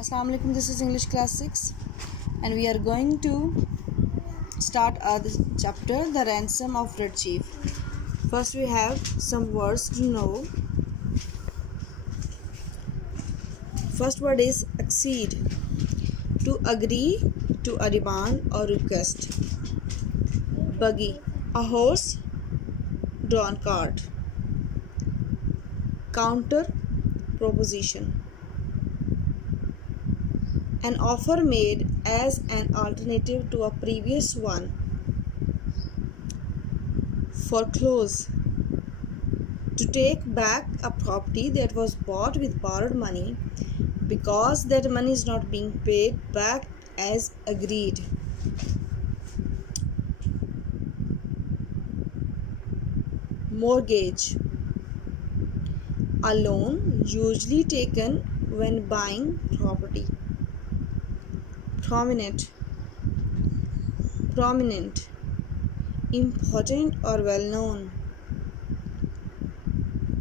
Assalamu alaikum, this is English class 6 and we are going to start our chapter, The Ransom of Red Chief. First we have some words to know. First word is accede, to agree to a demand or request. Buggy, a horse drawn cart. Counter proposition, an offer made as an alternative to a previous one. Foreclose, to take back a property that was bought with borrowed money because that money is not being paid back as agreed. Mortgage, a loan usually taken when buying property. Prominent, important or well known.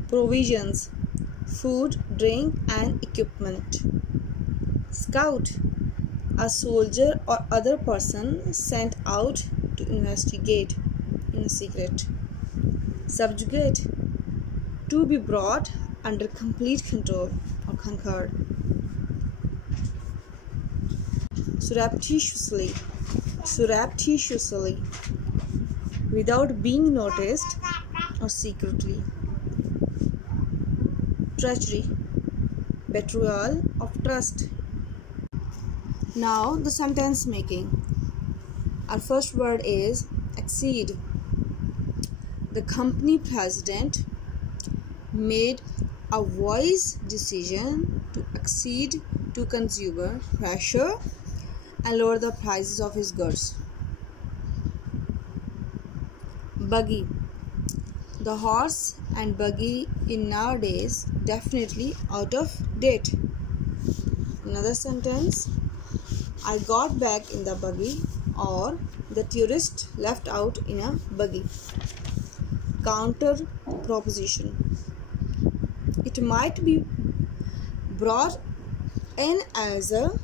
Provisions, food, drink and equipment. Scout, a soldier or other person sent out to investigate in a secret. Subjugate, to be brought under complete control or conquered. Surreptitiously, without being noticed or secretly. Treachery, betrayal of trust. Now the sentence making. Our first word is accede. The company president made a wise decision to accede to consumer pressure and lower the prices of his goods. Buggy, the horse and buggy in nowadays definitely out of date. Another sentence, I got back in the buggy, or the tourist left out in a buggy. Counter proposition, it might be brought in as a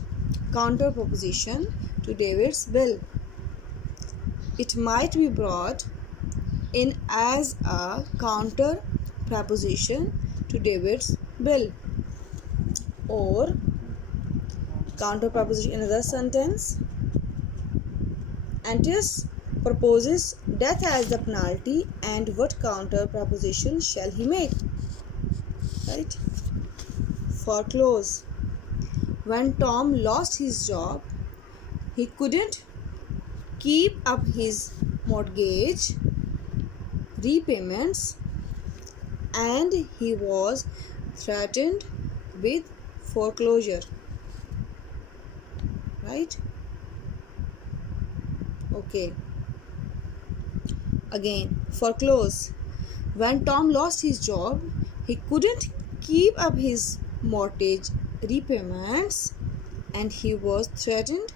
counter proposition to David's bill. It might be brought in as a counter proposition to David's bill. Or counter proposition, another sentence, Antiochus proposes death as the penalty, and what counter proposition shall he make? Right? Foreclose, when Tom lost his job, he couldn't keep up his mortgage repayments and he was threatened with foreclosure. Right? Okay. Again, foreclose, when Tom lost his job, he couldn't keep up his mortgage repayments and he was threatened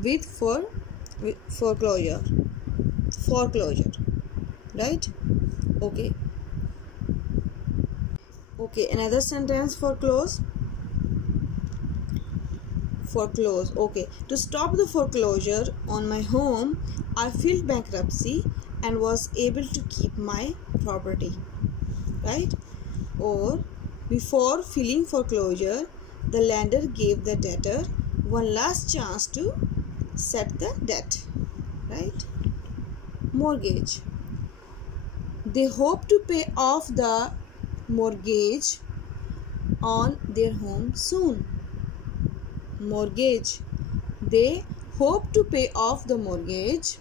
with foreclosure. Right? Okay, another sentence, foreclose. Okay, to stop the foreclosure on my home, I filed bankruptcy and was able to keep my property. Right? Or before filing foreclosure, the lender gave the debtor one last chance to set the debt. Right? Mortgage, they hope to pay off the mortgage on their home soon. Mortgage, they hope to pay off the mortgage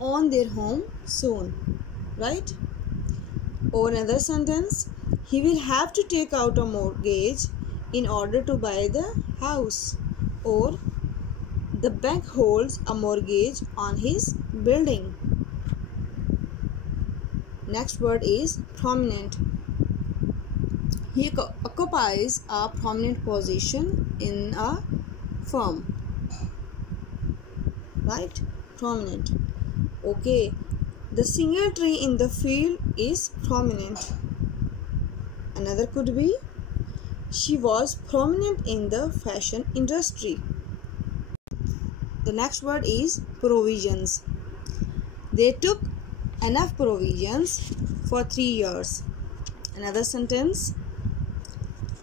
on their home soon. Right? Or another sentence, he will have to take out a mortgage in order to buy the house. Or the bank holds a mortgage on his building. Next word is prominent. He occupies a prominent position in a firm. Right? Prominent. Okay. The single tree in the field is prominent. Another could be, she was prominent in the fashion industry. The next word is provisions. They took enough provisions for 3 years. Another sentence.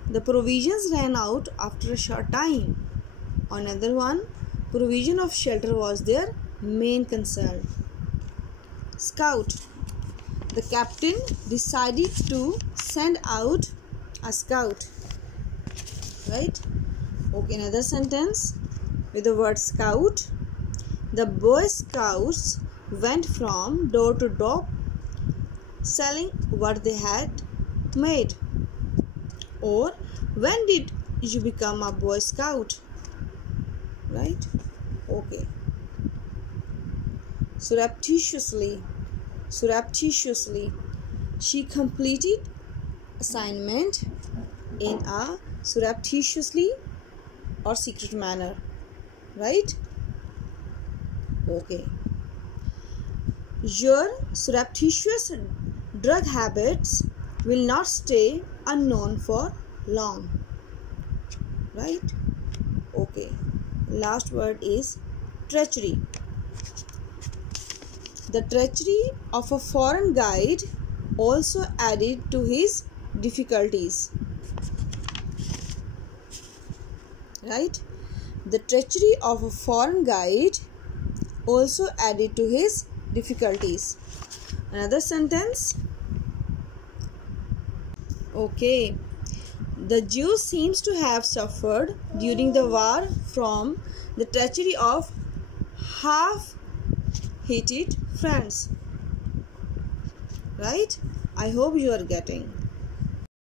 The provisions ran out after a short time. Another one. Provision of shelter was their main concern. Scout. The captain decided to send out a scout. Right? Okay, another sentence with the word scout. The Boy Scouts went from door to door selling what they had made. Or, when did you become a Boy Scout? Right? Okay. Surreptitiously. She completed assignment in a surreptitiously or secret manner. Right? Okay. Your surreptitious drug habits will not stay unknown for long. Right? Okay. Last word is treachery. The treachery of a foreign guide also added to his difficulties. Right? The treachery of a foreign guide also added to his difficulties. Another sentence. Okay. The Jews seems to have suffered during the war from the treachery of half-hearted friends. Right? I hope you are getting.